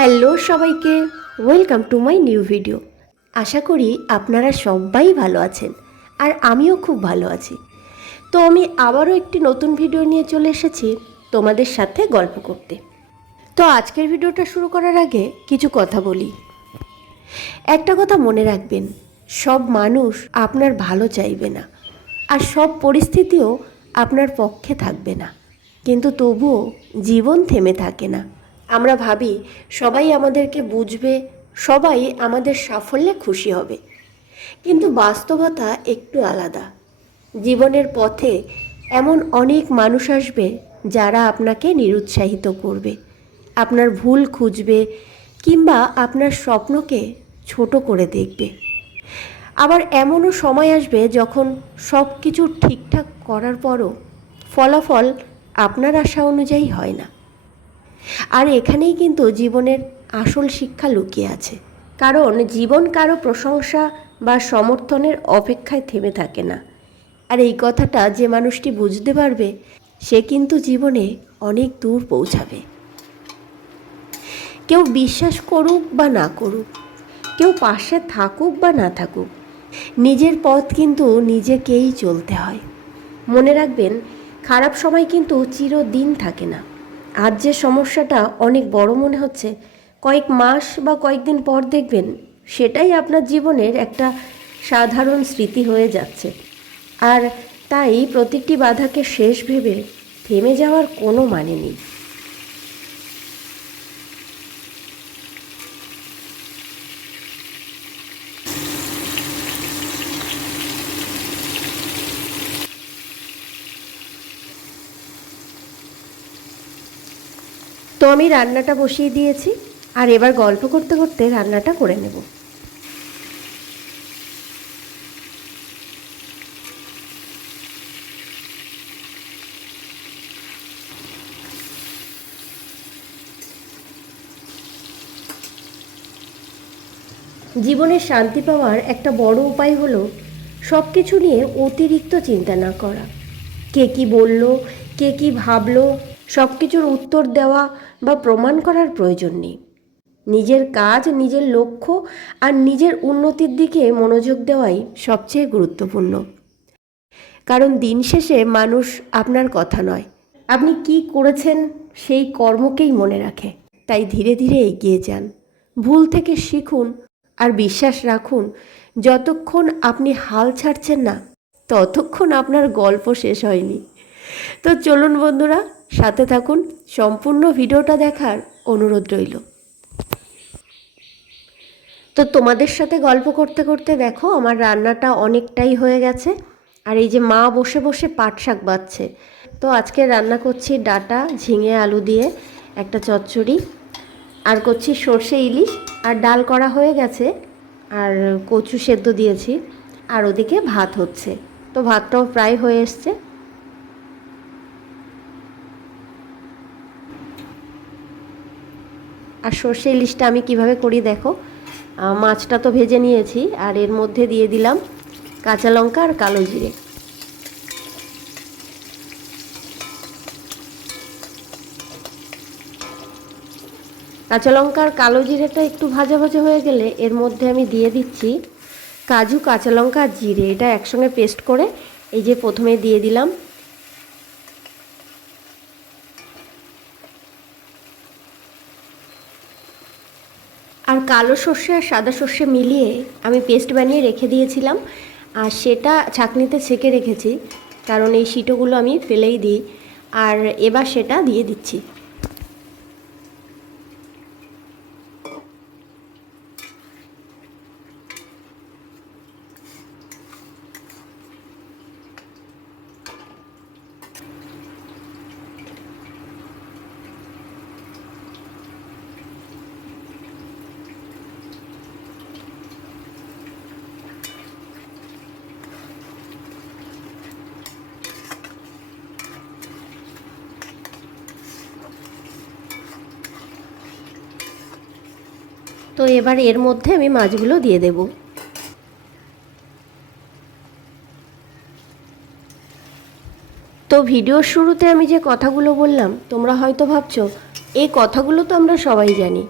Hello সবাইকে, welcome to my new video. আশা করি আপনারা সবাই ভালো আছেন আর আমিও খুব ভালো আছি। তো আমি আবারও একটি নতুন ভিডিও নিয়ে চলে এসেছি তোমাদের সাথে গল্প করতে। তো আজকের ভিডিওটা শুরু করার আগে কিছু কথা বলি। একটা কথা মনে রাখবেন, সব মানুষ আপনার ভালো চাইবে না আর সব পরিস্থিতিও আপনার পক্ষে থাকবে না, কিন্তু তবুও জীবন থেমে থাকে না। আমরা ভাবি সবাই আমাদেরকে বুঝবে, সবাই আমাদের সাফল্যে খুশি হবে, কিন্তু বাস্তবতা একটু আলাদা। জীবনের পথে এমন অনেক মানুষ আসবে যারা আপনাকে নিরুৎসাহিত করবে, আপনার ভুল খুঁজবে কিংবা আপনার স্বপ্নকে ছোট করে দেখবে। আবার এমনও সময় আসবে যখন সব কিছু ঠিকঠাক করার পরও ফলাফল আপনার আশা অনুযায়ী হয় না। আর এখানেই কিন্তু জীবনের আসল শিক্ষা লুকিয়ে আছে, কারণ জীবন কারো প্রশংসা বা সমর্থনের অপেক্ষায় থেমে থাকে না। আর এই কথাটা যে মানুষটি বুঝতে পারবে, সে কিন্তু জীবনে অনেক দূর পৌঁছাবে। কেউ বিশ্বাস করুক বা না করুক, কেউ পাশে থাকুক বা না থাকুক, নিজের পথ কিন্তু নিজেকেই চলতে হয়। মনে রাখবেন, খারাপ সময় কিন্তু চিরদিন থাকে না। আজ যে সমস্যাটা অনেক বড় মনে হচ্ছে, কয়েক মাস বা কয়েকদিন পর দেখবেন সেটাই আপনার জীবনের একটা সাধারণ স্মৃতি হয়ে যাচ্ছে। আর তাই প্রতিটি বাধাকে শেষ ভেবে থেমে যাওয়ার কোনো মানে নেই। তো আমি রান্নাটা বসিয়ে দিয়েছি, আর এবার গল্প করতে করতে রান্নাটা করে নেব। জীবনে শান্তি পাওয়ার একটা বড় উপায় হলো সব কিছু নিয়ে অতিরিক্ত চিন্তা না করা। কে কি বলল, কে কি ভাবলো, সব কিছুর উত্তর দেওয়া বা প্রমাণ করার প্রয়োজন নেই। নিজের কাজ, নিজের লক্ষ্য আর নিজের উন্নতির দিকে মনোযোগ দেওয়াই সবচেয়ে গুরুত্বপূর্ণ। কারণ দিন শেষে মানুষ আপনার কথা নয়, আপনি কি করেছেন সেই কর্মকেই মনে রাখে। তাই ধীরে ধীরে এগিয়ে যান, ভুল থেকে শিখুন আর বিশ্বাস রাখুন, যতক্ষণ আপনি হাল ছাড়ছেন না ততক্ষণ আপনার গল্প শেষ হয়নি। তো চলুন বন্ধুরা, সাথে থাকুন, সম্পূর্ণ ভিডিওটা দেখার অনুরোধ রইল। তো তোমাদের সাথে গল্প করতে করতে দেখো আমার রান্নাটা অনেকটাই হয়ে গেছে। আর এই যে মা বসে বসে পাট শাক বাছছে। তো আজকে রান্না করছি ডাঁটা ঝিঙে আলু দিয়ে একটা চচ্চড়ি, আর করছি সর্ষে ইলিশ, আর ডাল করা হয়ে গেছে, আর কচু সেদ্ধ দিয়েছি, আর ওদিকে ভাত হচ্ছে। তো ভাতটাও প্রায় হয়ে এসছে। আর সর্ষে ইলিশটা আমি কিভাবে করি দেখো, মাছটা তো ভেজে নিয়েছি, আর এর মধ্যে দিয়ে দিলাম কাঁচা লঙ্কা আর কালো জিরে। কাঁচা লঙ্কা আর কালো জিরেটা একটু ভাজা ভাজা হয়ে গেলে এর মধ্যে আমি দিয়ে দিচ্ছি কাজু, কাঁচা লঙ্কা আর জিরে, এটা একসঙ্গে পেস্ট করে এই যে প্রথমে দিয়ে দিলাম। আর কালো সর্ষে আর সাদা সর্ষে মিলিয়ে আমি পেস্ট বানিয়ে রেখে দিয়েছিলাম, আর সেটা ছাঁকনিতে ছেঁকে রেখেছি, কারণ এই সিটোগুলো আমি ফেলেই দিই। আর এবার সেটা দিয়ে দিচ্ছি। তো এবার এর মধ্যে আমি মাছগুলো দিয়ে দেব। তো ভিডিওর শুরুতে আমি যে কথাগুলো বললাম, তোমরা হয়তো ভাবছো এই কথাগুলো তো আমরা সবাই জানি,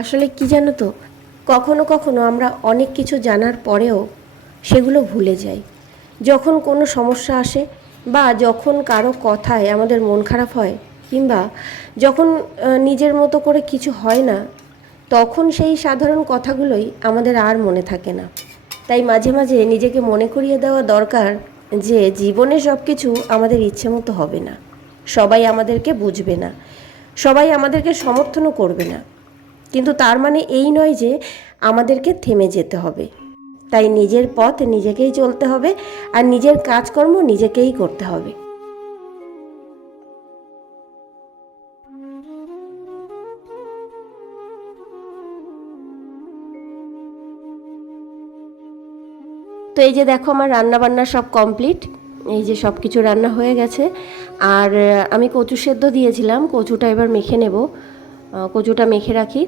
আসলে কি জানো তো, কখনো কখনো আমরা অনেক কিছু জানার পরেও সেগুলো ভুলে যাই। যখন কোনো সমস্যা আসে বা যখন কারো কথায় আমাদের মন খারাপ হয়, কিংবা যখন নিজের মতো করে কিছু হয় না, তখন সেই সাধারণ কথাগুলোই আমাদের আর মনে থাকে না। তাই মাঝে মাঝে নিজেকে মনে করিয়ে দেওয়া দরকার যে জীবনে সব কিছু আমাদের ইচ্ছে মতো হবে না, সবাই আমাদেরকে বুঝবে না, সবাই আমাদেরকে সমর্থনও করবে না, কিন্তু তার মানে এই নয় যে আমাদেরকে থেমে যেতে হবে। তাই নিজের পথ নিজেকেই চলতে হবে, আর নিজের কাজকর্ম নিজেকেই করতে হবে। তো এই যে দেখো, আমার রান্না বান্না সব কমপ্লিট। এই যে সব কিছু রান্না হয়ে গেছে। আর আমি কচু সেদ্ধ দিয়েছিলাম, কচুটা এবার মেখে নেব। কচুটা মেখে রাখি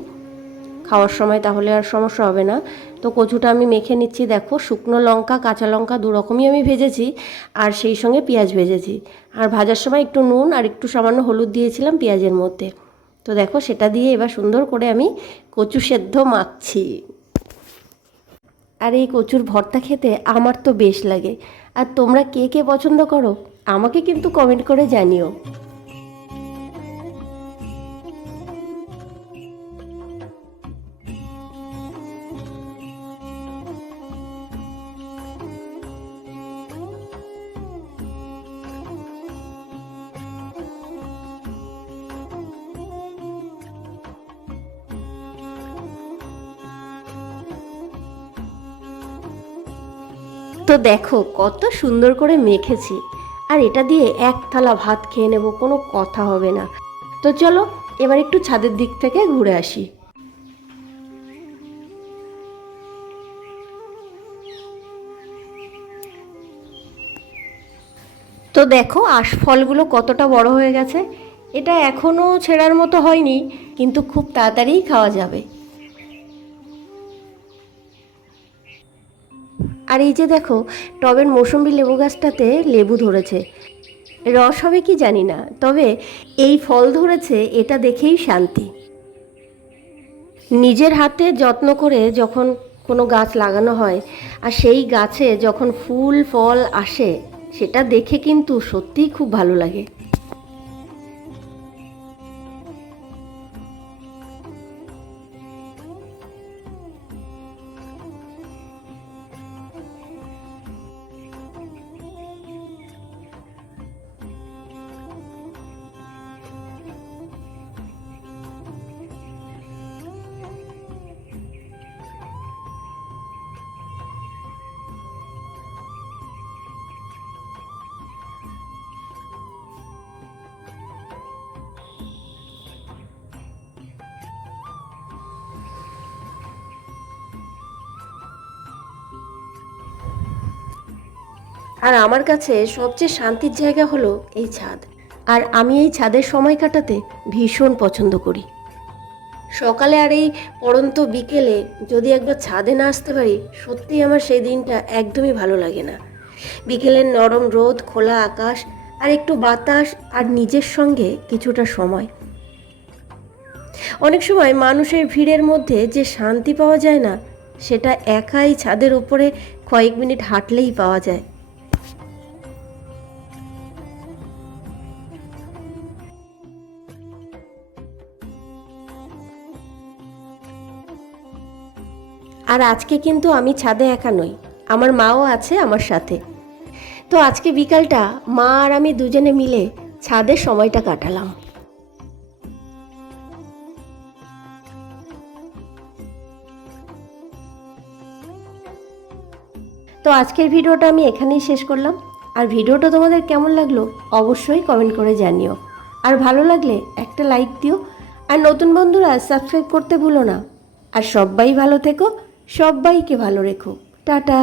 খাওয়ার সময়, তাহলে আর সমস্যা হবে না। তো কচুটা আমি মেখে নিচ্ছি। দেখো, শুকনো লঙ্কা কাঁচা লঙ্কা দু রকমই আমি ভেজেছি, আর সেই সঙ্গে পেঁয়াজ ভেজেছি। আর ভাজার সময় একটু নুন আর একটু সামান্য হলুদ দিয়েছিলাম পেঁয়াজের মধ্যে। তো দেখো, সেটা দিয়ে এবার সুন্দর করে আমি কচু সেদ্ধ মাখছি। আর এই কচুর ভর্তা খেতে আমার তো বেশ লাগে। আর তোমরা কে কে পছন্দ করো আমাকে কিন্তু কমেন্ট করে জানিও। তো দেখো কত সুন্দর করে মেখেছি, আর এটা দিয়ে এক থালা ভাত খেয়ে নেব, কোনো কথা হবে না। তো চলো এবার একটু ছাদের দিক থেকে ঘুরে আসি। তো দেখো আশফলগুলো কতটা বড় হয়ে গেছে। এটা এখনও ছেঁড়ার মতো হয়নি, কিন্তু খুব তাড়াতাড়িই খাওয়া যাবে। আর এই যে দেখো, টবের মৌসুম্বি লেবু গাছটাতে লেবু ধরেছে। রস হবে কি জানি না, তবে এই ফল ধরেছে এটা দেখেই শান্তি। নিজের হাতে যত্ন করে যখন কোনো গাছ লাগানো হয়, আর সেই গাছে যখন ফুল ফল আসে, সেটা দেখে কিন্তু সত্যিই খুব ভালো লাগে। আর আমার কাছে সবচেয়ে শান্তির জায়গা হলো এই ছাদ। আর আমি এই ছাদের সময় কাটাতে ভীষণ পছন্দ করি। সকালে আর এই পড়ন্ত বিকেলে যদি একবার ছাদে না আসতে পারি, সত্যিই আমার সেই দিনটা একদমই ভালো লাগে না। বিকেলের নরম রোদ, খোলা আকাশ, আর একটু বাতাস, আর নিজের সঙ্গে কিছুটা সময়। অনেক সময় মানুষের ভিড়ের মধ্যে যে শান্তি পাওয়া যায় না, সেটা একাই ছাদের উপরে কয়েক মিনিট হাঁটলেই পাওয়া যায়। আর আজকে কিন্তু আমি ছাদে একা নই, আমার মাও আছে আমার সাথে। তো আজকে বিকালটা মা আর আমি দুজনে মিলে ছাদে সময়টা কাটালাম। তো আজকের ভিডিওটা আমি এখানেই শেষ করলাম। আর ভিডিওটা তোমাদের কেমন লাগলো অবশ্যই কমেন্ট করে জানিও। আর ভালো লাগলে একটা লাইক দিও। আর নতুন বন্ধুরা সাবস্ক্রাইব করতে ভুলো না। আর সবাই ভালো থেকো, সবাইকে ভালো রেখো। টাটা।